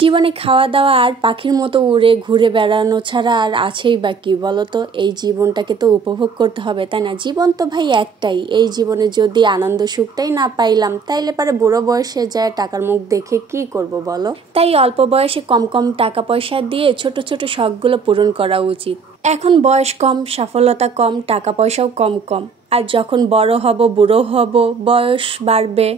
জীবনে খাওয়া দাওয়া আর পাখির মতো উড়ে ঘুরে বেড়ানো ছাড়া আর আছেই বা কি বলো তো? এই জীবনটাকে তো উপভোগ করতে হবে, তাই না? জীবন তো ভাই একটাই, এই জীবনে যদি আনন্দ সুখটাই না পাইলাম তাইলে পারে বুড়ো বয়সে যায় টাকার মুখ দেখে কি করব বলো? তাই অল্প বয়সে কম কম টাকা পয়সা দিয়ে ছোট ছোট শখগুলো পূরণ করা উচিত। এখন বয়স কম, সফলতা কম, টাকা পয়সাও কম কম। আর যখন বড় হব, বুড়ো হব, বয়স বাড়বে,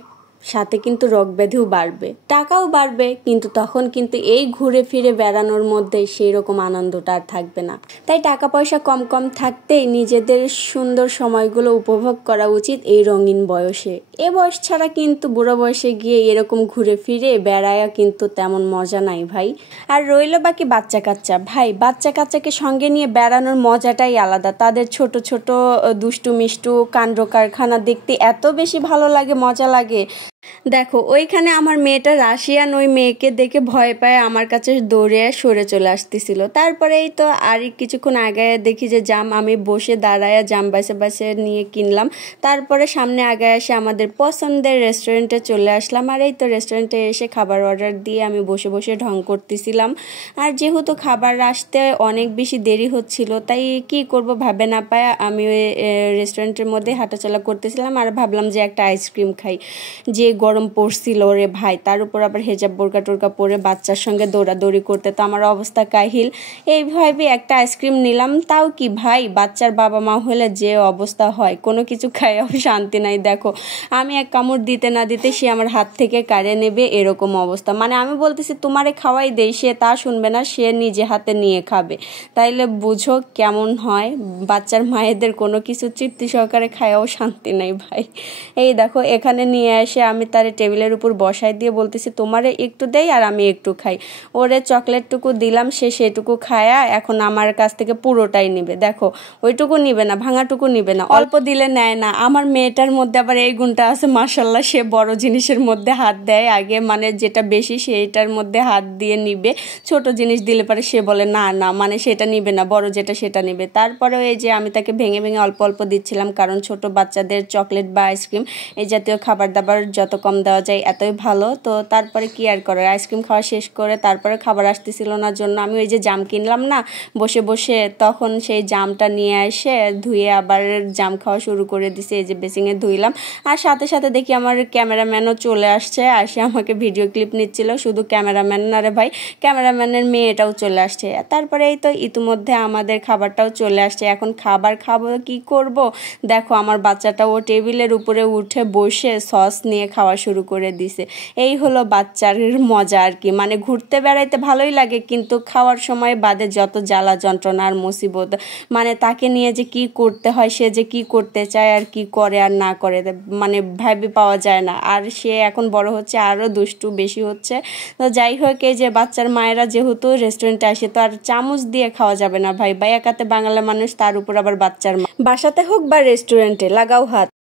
সাথে কিন্তু রোগ ব্যাধিও বাড়বে, টাকাও বাড়বে, কিন্তু তখন কিন্তু এই ঘুরে ফিরে বেড়ানোর মধ্যে সেই রকম আনন্দটা আর থাকবে না। তাই টাকা পয়সা কম কম থাকতেই নিজেদের সুন্দর সময়গুলো উপভোগ করা উচিত এই রঙিন বয়সে। এ বয়স ছাড়া কিন্তু বুড়ো বয়সে গিয়ে এরকম ঘুরে ফিরে বেড়ায়া কিন্তু তেমন মজা নাই ভাই। আর রইল বাকি বাচ্চা কাচ্চা, ভাই বাচ্চা কাচ্চাকে সঙ্গে নিয়ে বেড়ানোর মজাটাই আলাদা। তাদের ছোট ছোট দুষ্টু মিষ্টু কাণ্ড কারখানা দেখতে এত বেশি ভালো লাগে, মজা লাগে। দেখো ওইখানে আমার মেয়েটা রাশিয়ান, ওই মেয়েকে দেখে ভয় পায় আমার কাছে দৌড়ে সরে চলে আসতেছিল। তারপরেই তো আর কিছুক্ষণ আগায় দেখি যে জাম, আমি বসে দাঁড়ায় জাম বাসে বাসে নিয়ে কিনলাম। তারপরে সামনে আগায় এসে আমাদের পছন্দের রেস্টুরেন্টে চলে আসলাম। আর এই তো রেস্টুরেন্টে এসে খাবার অর্ডার দিয়ে আমি বসে বসে ঢং করতেছিলাম। আর যেহেতু খাবার আসতে অনেক বেশি দেরি হচ্ছিল, তাই কি করব ভাবে না পায় আমি ওই রেস্টুরেন্টের মধ্যে হাঁটাচলা করতেছিলাম। আর ভাবলাম যে একটা আইসক্রিম খাই। যে গরম পড়ছিল রে ভাই, তার উপর আবার হেজাব বোরকা টোরকা পরে বাচ্চার সঙ্গে দৌড়াদৌড়ি করতে তো আমার অবস্থা কাহিল। এইভাবে একটা আইসক্রিম নিলাম, তাও কি ভাই বাচ্চার বাবা মা হলে যে অবস্থা হয়, কোনো কিছু খাইও শান্তি নাই। দেখো আমি এক কামড় দিতে না দিতে সে আমার হাত থেকে কাড়ে নেবে, এরকম অবস্থা। মানে আমি বলতেছি তোমারে খাওয়াই দেই, সে তা শুনবে না, সে নিজে হাতে নিয়ে খাবে। তাইলে বুঝো কেমন হয়, বাচ্চার মায়েদের কোনো কিছু তৃপ্তি সহকারে খাইও শান্তি নাই ভাই। এই দেখো এখানে নিয়ে এসে আমি তারে টেবিলের উপর বসাই দিয়ে বলতেছি তোমারে একটু দেই আর আমি একটু খাই। ওরে চকলেটটুকু দিলাম, সে সেটুকু খায়া এখন আমার কাছ থেকে পুরোটাই নিবে। দেখো ওইটুকু নিবে না, ভাঙাটুকু নিবে না, অল্প দিলে নেয় না। আমার মেয়েটার মধ্যে আবার এই গুণটা আছে মাশাল্লাহ, সে বড় জিনিসের মধ্যে হাত দেয় আগে, মানে যেটা বেশি সেইটার মধ্যে হাত দিয়ে নিবে। ছোট জিনিস দিলে পরে সে বলে না না, মানে সেটা নিবে না, বড় যেটা সেটা নিবে। তারপরেও এই যে আমি তাকে ভেঙে ভেঙে অল্প অল্প দিচ্ছিলাম, কারণ ছোট বাচ্চাদের চকলেট বা আইসক্রিম এই জাতীয় খাবার দাবার যত কম দেওয়া যায় এতই ভালো। তো তারপরে কি আর করে, আইসক্রিম খাওয়া শেষ করে তারপরে খাবার আসতেছিল না জন্য আমি ওই যে জাম কিনলাম না বসে বসে, তখন সেই জামটা নিয়ে এসে ধুয়ে আবার জাম খাওয়া শুরু করে দিছে। এই যে বেসিংয়ে ধুইলাম, আর সাথে সাথে দেখি আমার ক্যামেরাম্যানও চলে আসছে, আসে আমাকে ভিডিও ক্লিপ নিচ্ছিল। শুধু ক্যামেরাম্যান না রে ভাই, ক্যামেরাম্যানের মেয়েটাও চলে আসছে। তারপরে এই তো ইতিমধ্যে আমাদের খাবারটাও চলে আসছে। এখন খাবার খাবো, কি করব? দেখো আমার বাচ্চাটা ও টেবিলের উপরে উঠে বসে সস নিয়ে খাওয়া শুরু করে দিছে। এই হলো বাচ্চার মজা আর কি। মানে ঘুরতে বেড়াইতে ভালোই লাগে, কিন্তু খাওয়ার সময় বাদে যত জ্বালা যন্ত্রণা আর মুসিবত, মানে তাকে নিয়ে যে কি করতে হয়, সে যে কি করতে চায় আর কি করে আর না করে, মানে ভাবি পাওয়া যায় না। আর সে এখন বড় হচ্ছে, আরও দুষ্টু বেশি হচ্ছে। তো যাই হোক, এই যে বাচ্চার মায়েরা যেহেতু রেস্টুরেন্টে আসে, তো আর চামচ দিয়ে খাওয়া যাবে না ভাই, বা একাতে বাংলা মানুষ, তার উপর আবার বাচ্চার মা, বাসাতে হোক বা রেস্টুরেন্টে লাগাও হাত।